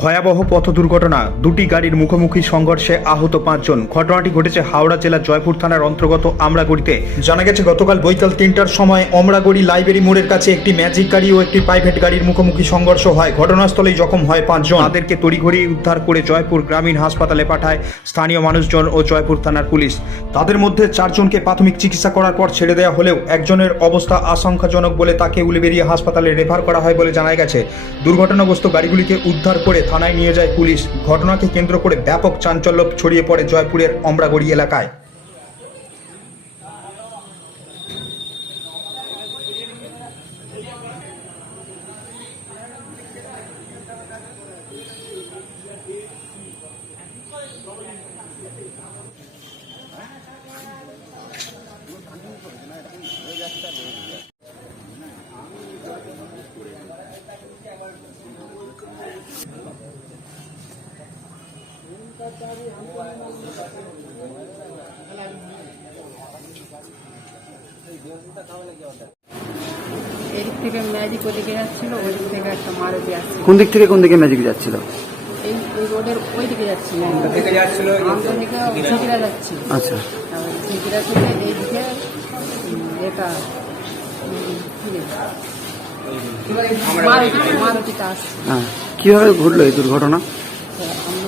ভয়াবহ পথ দুর্ঘটনা। দুটি গাড়ির মুখোমুখি সংঘর্ষে আহত পাঁচজন। ঘটনাটি ঘটেছে হাওড়া জেলার জয়পুর থানার অন্তর্গত আমরাগড়িতে। জানা গেছে, গতকাল বৈকাল তিনটার সময় অমরাগড়ি লাইব্রেরি মোড়ের কাছে একটি ম্যাজিক গাড়ি ও একটি প্রাইভেট গাড়ির মুখোমুখি সংঘর্ষ হয়। ঘটনাস্থলেই জখম হয় পাঁচজন। তাদেরকে তড়িঘড়ি উদ্ধার করে জয়পুর গ্রামীণ হাসপাতালে পাঠায় স্থানীয় মানুষজন ও জয়পুর থানার পুলিশ। তাদের মধ্যে চারজনকে প্রাথমিক চিকিৎসা করার পর ছেড়ে দেওয়া হলেও একজনের অবস্থা আশঙ্কাজনক বলে তাকে উলিবেরিয়া হাসপাতালে রেফার করা হয় বলে জানা গেছে। দুর্ঘটনাগ্রস্ত গাড়িগুলিকে উদ্ধার করে থানায় নিয়ে যায় পুলিশ। ঘটনাকে কেন্দ্র করে ব্যাপক চাঞ্চল্য ছড়িয়ে পড়ে জয়পুরের অমরাগড়ি এলাকায়। এদিক থেকে ম্যাজিক ওদিকে যাচ্ছিল ওই দিক থেকে একটা মারুতি আসছিল। কোন দিক থেকে কোন দিকে ম্যাজিক যাচ্ছিল? এই ওই রোডের ওই দিকে যাচ্ছিল। আমতা থেকে ঝিকিরা যাচ্ছিল। আচ্ছা। ঝিকিরা থেকে এইদিকে এটা হ্যাঁ। কীভাবে ঘটলো এই দুর্ঘটনা?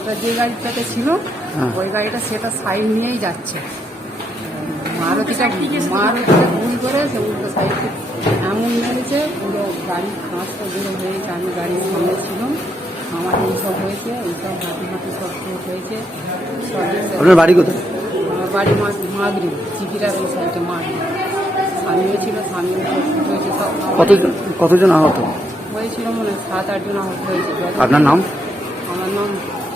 আমরা যে গাড়িটাতে ছিল হ্যাঁ। ওই গাড়িটা সেটা সাইড নিয়েই যাচ্ছে। মারুতিটা মারুতিটা ভুল করে সে উল্টো সাইডে এমন মেরেছে পুরো গাড়ি খাঁচটা গুলো হয়ে গেছে আমি গাড়ির সামনে ছিলাম আমার এইসব হয়েছে এইসব হাঁটি হাঁটি সব শেষ হয়েছে। আপনার বাড়ি কোথায়? আমার বাড়ি মাগরি চিকিরার ওই সাইডে মাগরি। স্বামীও ছিল স্বামীও হয়েছে সব কতজন কতজন আহত? হয়েছিল মনে হয় সাত আটজন আহত হয়েছে। আপনার নাম? আমার নাম